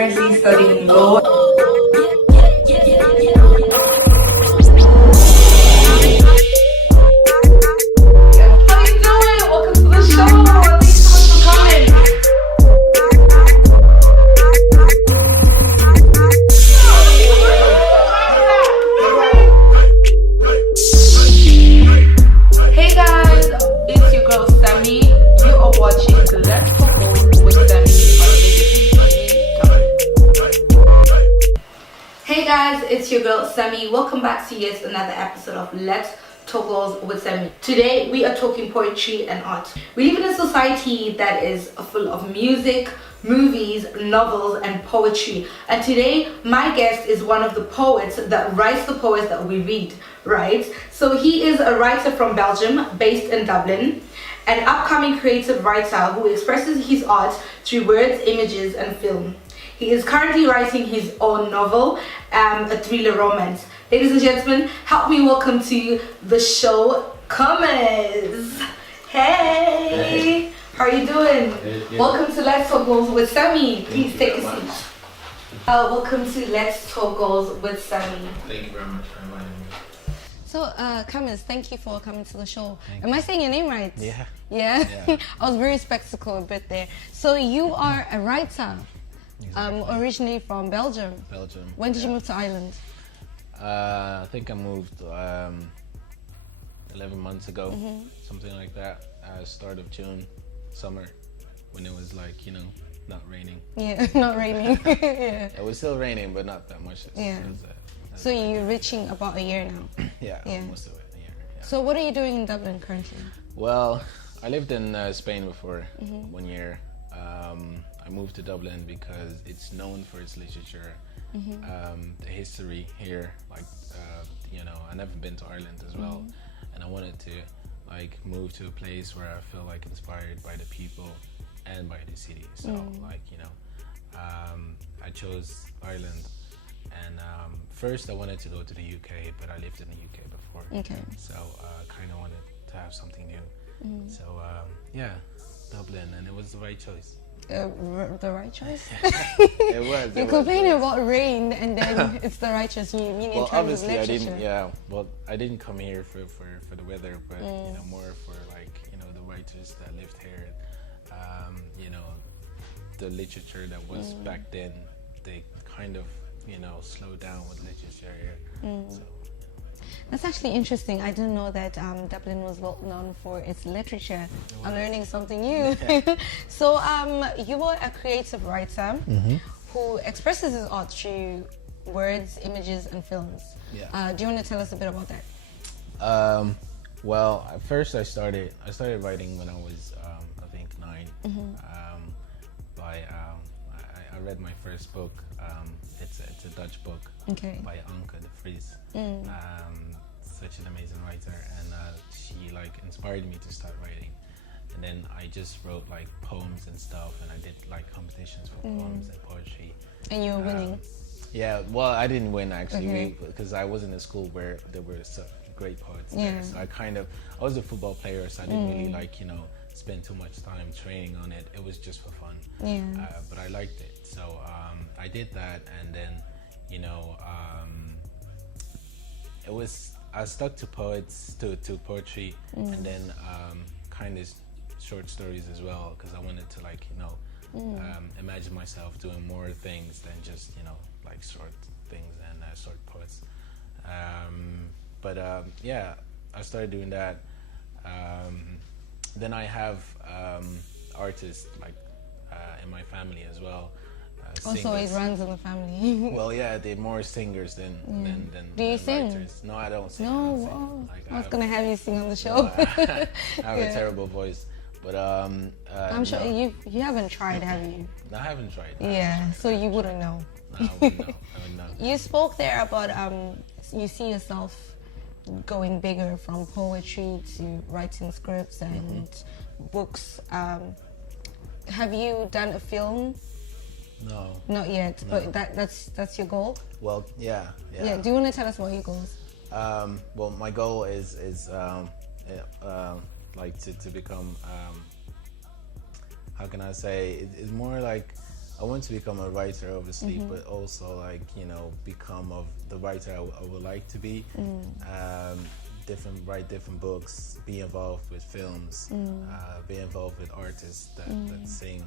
currently studying law. It's your girl Sammie. Welcome back to yet another episode of Let's Talk Girls with Sammie. Today we are talking poetry and art. We live in a society that is full of music, movies, novels and poetry. And today my guest is one of the poets that writes the poets that we read, right? So he is a writer from Belgium based in Dublin, an upcoming creative writer who expresses his art through words, images and film. He is currently writing his own novel, a thriller romance. Ladies and gentlemen, help me welcome to the show, Comers. Hey, how are you doing? Yeah. Welcome to Let's Talk Girls with Sammie. Please take a seat. Welcome to Let's Talk Girls with Sammie. Thank you very much for inviting me. So, Comers, thank you for coming to the show. Am I saying your name right? Yeah. Yeah? I was very spectacle a bit there. So you are a writer. Exactly. Originally from Belgium. When did you move to Ireland? I think I moved 11 months ago, something like that. Start of June, summer, when it was like, you know, not raining. Yeah, not raining. Yeah. It was still raining, but not that much. So you're reaching about a year now? Yeah, most of it, a year. Yeah. So what are you doing in Dublin currently? Well, I lived in Spain before, 1 year. I moved to Dublin because it's known for its literature, the history here, like, you know, I've never been to Ireland as well, and I wanted to like move to a place where I feel like inspired by the people and by the city. So like, you know, I chose Ireland, and first I wanted to go to the UK, but I lived in the UK before, so kind of wanted to have something new. So yeah, Dublin, and it was the right choice. The right choice? It was. You're complaining about rain, and then it's the right choice. You mean in terms of literature? I didn't come here for the weather, but you know, more for like, you know, the writers that lived here. You know, the literature that was back then. They kind of, you know, slowed down with literature here. So. That's actually interesting. I didn't know that Dublin was well known for its literature. I'm learning something new. Yeah. So you are a creative writer who expresses his art through words, images and films. Yeah. Do you want to tell us a bit about that? Well, at first I started writing when I was I think 9. I read my first book. It's a Dutch book by Anke de Vries. Such an amazing writer, and she like inspired me to start writing. And then I just wrote like poems and stuff, and I did like competitions for poems and poetry. And you were winning? Yeah, well, I didn't win actually, because I was in a school where there were such great poets there. So I was a football player, so I didn't really like, you know, spend too much time training on it. It was just for fun. But I liked it, so I did that, and then, you know, I stuck to poetry, and then kind of short stories as well, because I wanted to, like, you know, imagine myself doing more things than just, you know, like short things and short poets. Yeah, I started doing that. Then I have artists like in my family as well. Also, it runs in the family. Well, yeah, they're more singers than Do you sing? writers. No, I don't sing. No, Like, I was gonna have you sing on the show. No, I have a terrible voice, but I'm sure you haven't tried, have you? No, I haven't tried. So you wouldn't know. No, I wouldn't know. I wouldn't know. You spoke there about you see yourself going bigger from poetry to writing scripts and books. Have you done a film? No. Not yet, No. but that's your goal? Well, yeah. Do you want to tell us what your goals? Well, my goal is like to become how can I say, it's more like I want to become a writer, obviously, but also like, you know, become of the writer I would like to be. Write different books, be involved with films, be involved with artists that sing.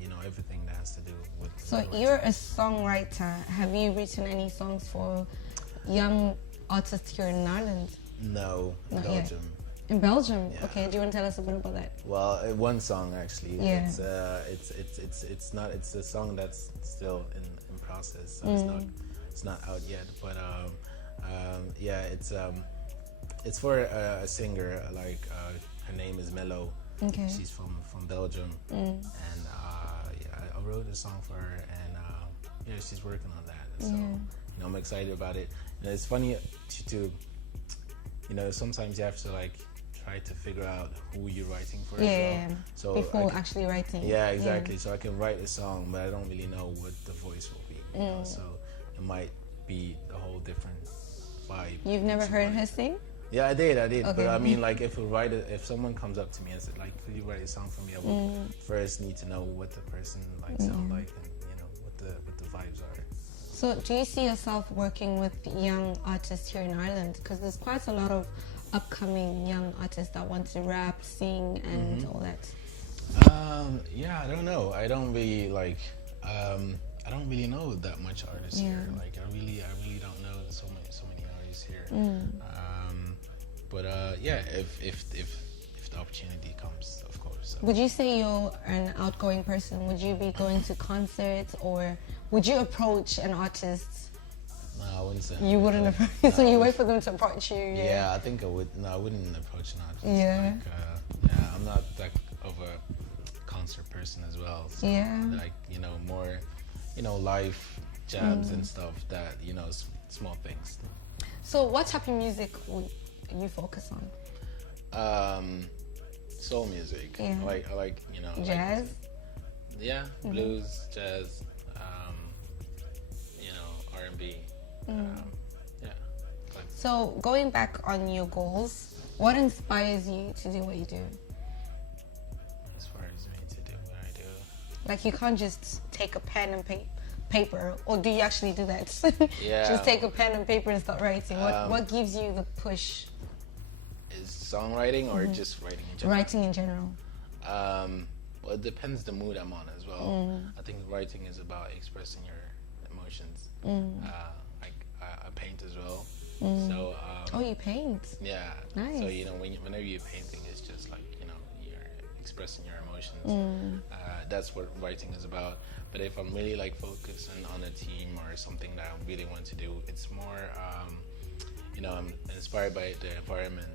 You know, everything that has to do with. So you're a songwriter. Have you written any songs for young artists here in Ireland? No, Not Belgium. Yet. In Belgium? Yeah. Okay. Do you want to tell us a bit about that? Well, one song actually. Yeah. It's a song that's still in process. So it's not out yet. But yeah, it's for a singer. Like her name is Mello. Okay. She's from Belgium, and yeah, I wrote a song for her, and yeah, she's working on that. So you know, I'm excited about it. And it's funny to you know, sometimes you have to like try to figure out who you're writing for. Yeah. So before actually writing. Yeah, exactly. So I can write a song, but I don't really know what the voice will be. You know? So it might be a whole different vibe. You've never heard her sing? Yeah, I did. Okay. But I mean, like, if someone comes up to me and said, like, could you write a song for me? I would first need to know what the person like sound like, and you know what the vibes are. So, do you see yourself working with young artists here in Ireland? Because there's quite a lot of upcoming young artists that want to rap, sing, and all that. Yeah, I don't know. I don't really like. I don't really know that much artists here. Like, I really don't know so many artists here. But yeah, if the opportunity comes, of course. Would you say you're an outgoing person? Would you be going to concerts, or would you approach an artist? No, I wouldn't say. You wouldn't approach. So you wait for them to approach you. Yeah, I think I would. No, I wouldn't approach an artist. Yeah. Like, yeah, I'm not that of a concert person as well. So, like, you know, more, you know, live jams and stuff that, you know, small things. So what type of music would you focus on? Soul music. Yeah. I like, you know, jazz. Like, blues, jazz, you know, R&B. Yeah. Like, so going back on your goals, what inspires you to do what you do? Inspires me to do what I do. Like, you can't just take a pen and paper, or do you actually do that? Yeah. Just take a pen and paper and start writing. What gives you the push? Is songwriting or just writing in general? Writing in general. Well, it depends the mood I'm on as well. I think writing is about expressing your emotions. I paint as well. So Oh, you paint? yeah. Nice. So, you know, whenever you're painting, it's just like, you know, you're expressing your emotions. That's what writing is about. But if I'm really like focusing on a team or something that I really want to do, it's more, you know, I'm inspired by the environment,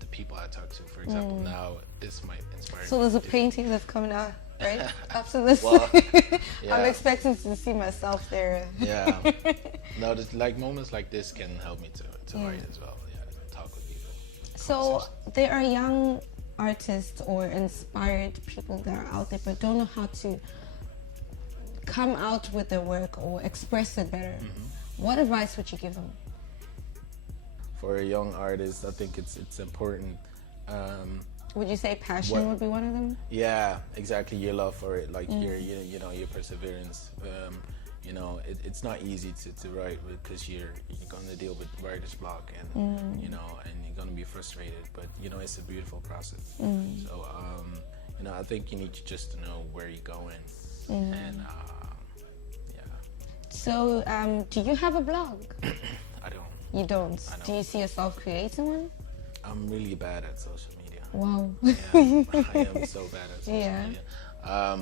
the people I talk to. For example, now this might inspire. So there's a painting that's coming out, right? After this, Well, yeah. I'm expecting to see myself there. Yeah. No, like moments like this can help me to write as well. Yeah, talk with people. So there are young artists or inspired people that are out there but don't know how to come out with their work or express it better. What advice would you give them? For a young artist, I think it's important. Would you say passion would be one of them? Yeah, exactly. Your love for it, like your you know, your perseverance. You know, it's not easy to write because you're gonna deal with writer's block and you know, and you're gonna be frustrated. But you know, it's a beautiful process. So you know, I think you need just to know where you're going and yeah. So do you have a blog? I don't. You don't? I don't. Do you see yourself creating one? I'm really bad at social media. Wow. Yeah, I am so bad at social media.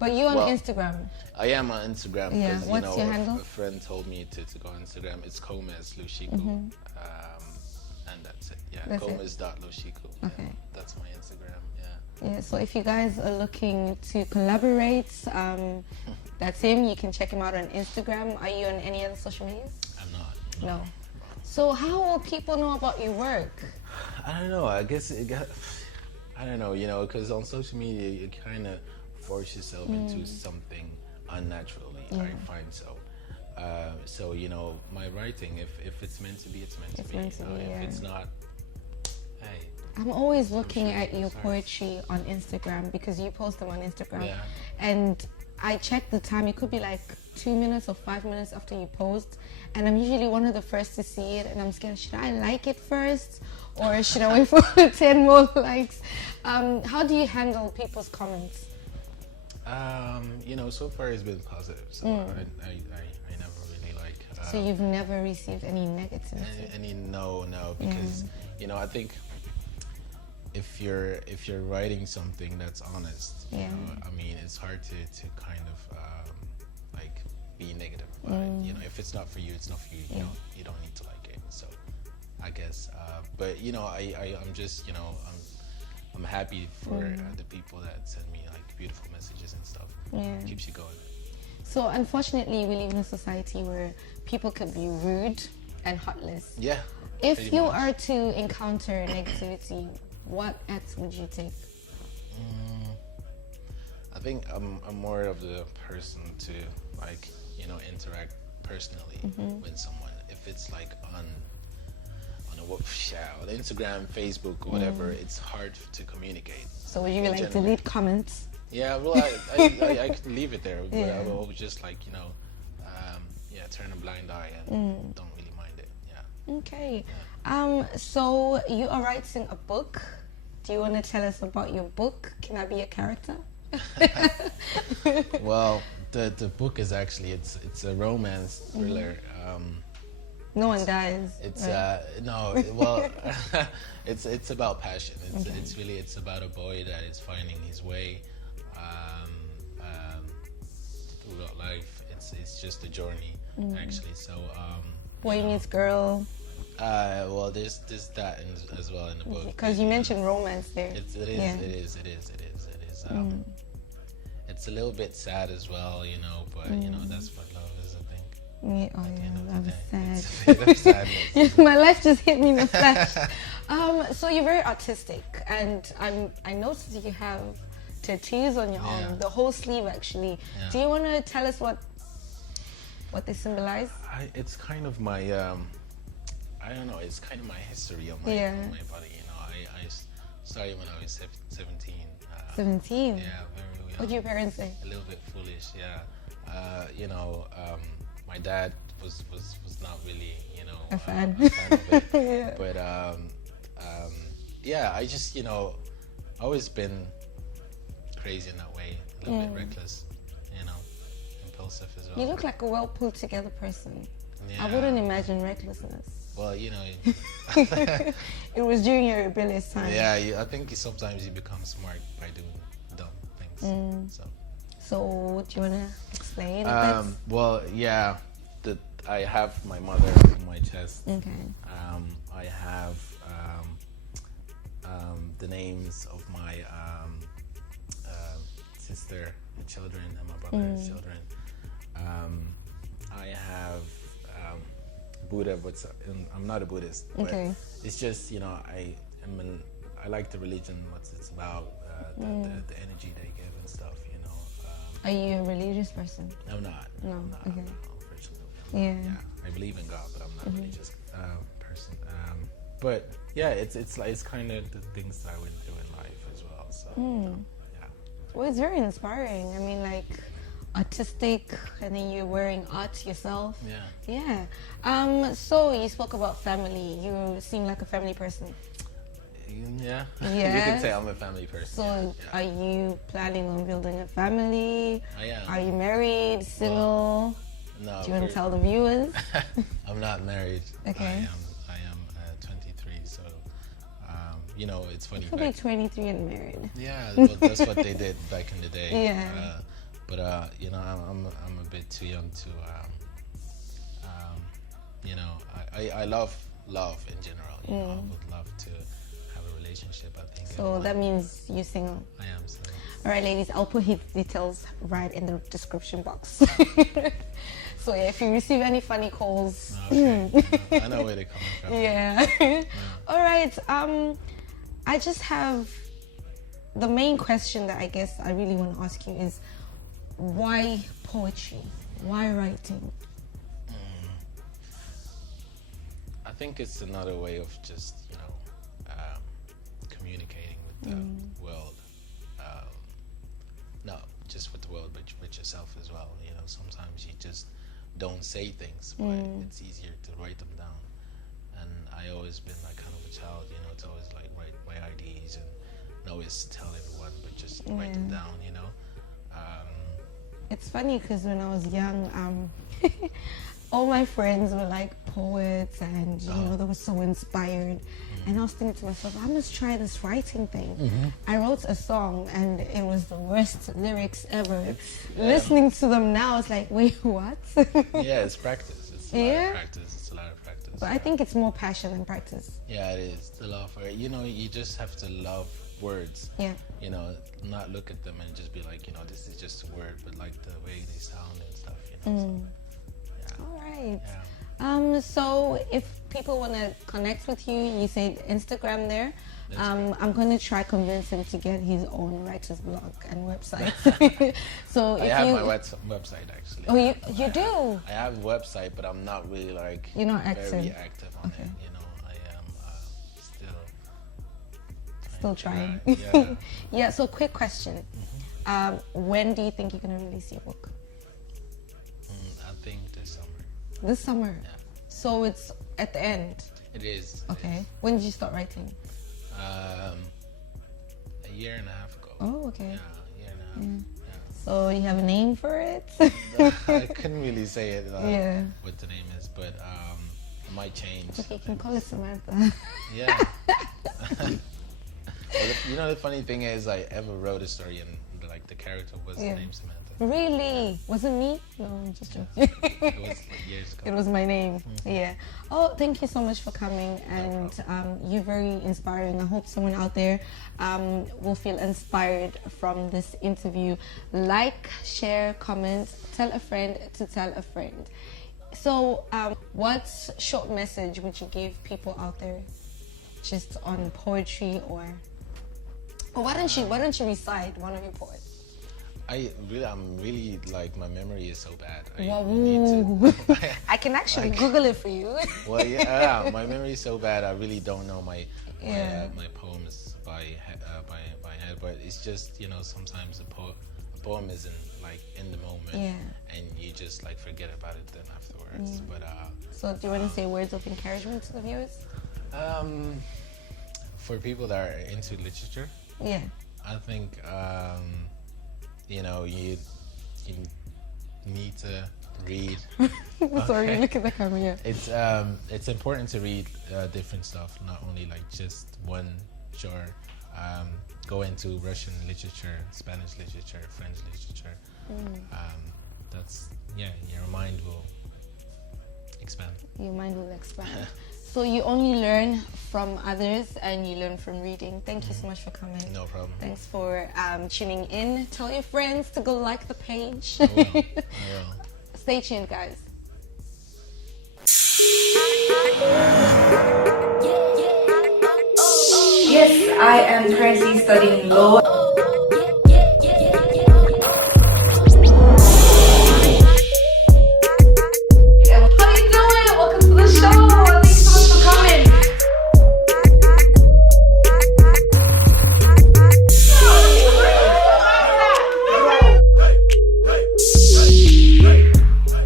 But you on Instagram? I am on Instagram because Yeah. What's you know, your handle? a friend told me to go on Instagram. It's Comes Lushiku, and that's it. Yeah, That's it. Comes.Lushiku. Okay. Yeah, that's my Instagram. Yeah. Yeah, so if you guys are looking to collaborate, that's him. You can check him out on Instagram. Are you on any other social media? I'm not. No. So how will people know about your work? I don't know. I guess I don't know. You know, because on social media you kind of force yourself into something unnaturally. I find so. So you know, my writing, if it's meant to be, it's meant to be. If it's not, hey. I'm always looking at your poetry on Instagram because you post them on Instagram. Yeah. And I check the time. It could be like 2 minutes or 5 minutes after you post, and I'm usually one of the first to see it, and I'm scared, should I like it first or should I wait for 10 more likes? How do you handle people's comments? You know, so far it's been positive, so I never really like. So you've never received any negativity? No, because you know, I think if you're writing something that's honest, you know, I mean, it's hard to kind of like be negative about it. You know, if it's not for you, it's not for you. You don't need to like it. So I guess, but you know, I'm just, you know, I'm happy for the people that send me like beautiful messages and stuff. It keeps you going. So unfortunately, we live in a society where people can be rude and heartless. Yeah. If you are to encounter negativity, what acts would you take? I think I'm more of the person to, like, you know, interact personally with someone. If it's like on Instagram, Facebook, or whatever, it's hard to communicate. So would you like delete comments? Yeah, well, I can leave it there, but I will just, like, you know, turn a blind eye and don't really mind it. Yeah. Okay. So you are writing a book. Do you want to tell us about your book? Can I be a character? Well, the book is actually it's a romance thriller. No one dies. It's right? no, well, it's about passion. It's about a boy that is finding his way throughout life. It's just a journey, actually. So boy meets girl. Well, there's that as well in the book. Because you mentioned romance there. It is. It's a little bit sad as well, you know, but you know, that's what love is, I think. Love is sad. It's a bit of sadness. My life just hit me in the flash. So you're very artistic, and I noticed you have tattoos on your arm, the whole sleeve actually. Yeah. Do you want to tell us what they symbolize? It's kind of my I don't know. It's kind of my history on my body. You know, I started when I was 17. 17. Yeah, very young. What did your parents say? A little bit foolish. Yeah. You know, my dad was not really, you know, a fan of it. But yeah, I just, you know, always been crazy in that way. A little bit reckless. You know, impulsive as well. You look like a well put together person. Yeah. I wouldn't imagine recklessness. Well, you know, it was during your rebellious time. Yeah, I think sometimes you become smart by doing dumb things. So, do you want to explain? Well, yeah, I have my mother on my chest. Okay. I have the names of my sister and children and my brother's children. I have Buddha, but I'm not a Buddhist. But it's just, you know, I like the religion, what it's about, the energy they give and stuff, you know. Are you a religious person? I'm not. No. I'm not, Okay. Unfortunately. Yeah. I believe in God, but I'm not a religious person. But yeah, it's kind of the things that I would do in life as well. So yeah. Well, it's very inspiring. I mean, like, artistic, and then you're wearing art yourself. Yeah. So you spoke about family. You seem like a family person. Yeah. Yeah. You can say I'm a family person. So are you planning on building a family? I am. Are you married, single? No. Do you want to tell the viewers? I'm not married. Okay. I am 23. So you know, it's funny. You could be 23 and married. Yeah, well, that's what they did back in the day. Yeah. But you know, I'm a bit too young to. You know, I love love in general. You know, I would love to have a relationship. I think. So that means you're single. I am single. All right, ladies. I'll put his details right in the description box. So yeah, if you receive any funny calls, okay. I know where they're coming from. Yeah. All right. I just have the main question that I guess I really want to ask you is, why poetry? Why writing? I think it's another way of just, you know, communicating with the world. No, just with the world, but with yourself as well. You know, sometimes you just don't say things, but it's easier to write them down. And I always been like kind of a child, you know, it's always like write my ideas and not always tell everyone, but just write them down, you know. It's funny because when I was young, all my friends were like poets, and you know, they were so inspired. And I was thinking to myself, I must try this writing thing. I wrote a song, and it was the worst lyrics ever. Listening to them now, it's like, wait, what? Yeah, it's practice. It's a lot of practice. It's a lot of practice. But I think it's more passion than practice. Yeah, it is. The love for it. You know, you just have to love words. Yeah. You know, not look at them and just be like, you know, this is just a word, but like the way they sound and stuff, you know. So, All right. yeah. So if people want to connect with you, you said Instagram there. I'm going to try convince him to get his own writer's blog and website. So I if have you, my website actually. Oh, you do? I have a website, but I'm not really like You're not very active. active on it. You know, I am Still trying. Yeah. Yeah, so quick question. When do you think you're going to release your book? I think this summer. This summer? Yeah. So it's at the end? It is. Okay. When did you start writing? A year and a half ago. Oh, okay. Yeah, a year and a half. So you have a name for it? I couldn't really say it Yeah. what the name is, but it might change. Okay, you can call it Samantha. Yeah. Well, you know, the funny thing is, I ever wrote a story and like the character was the name Samantha. Really? Was it me? No, I'm just joking. It was like years ago. It was my name. Yeah. Oh, thank you so much for coming, and you're very inspiring. I hope someone out there will feel inspired from this interview. Like, share, comment, tell a friend to tell a friend. So, what short message would you give people out there, just on poetry, or why don't you recite one of your poems? I'm really like, my memory is so bad. I can actually Google it for you. Well, yeah, my memory is so bad. I really don't know my poems by head. But it's just, you know, sometimes a poem isn't like in the moment, and you just like forget about it then afterwards. But so, do you want to say words of encouragement to the viewers? For people that are into literature, I think you know, you need to read. Sorry, look at the camera. It's important to read different stuff, not only like just one genre. Go into Russian literature, Spanish literature, French literature. That's your mind will expand. Your mind will expand. So you only learn from others, and you learn from reading. Thank you so much for coming. No problem. Thanks for tuning in. Tell your friends to go like the page. I will. Stay tuned, guys. Yes, I am currently studying law. How you doing? Welcome to the show. Thank you so much for coming.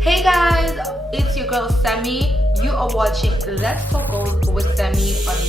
Hey guys, it's your girl Sammie. You are watching Let's Talk Goals with Sammie on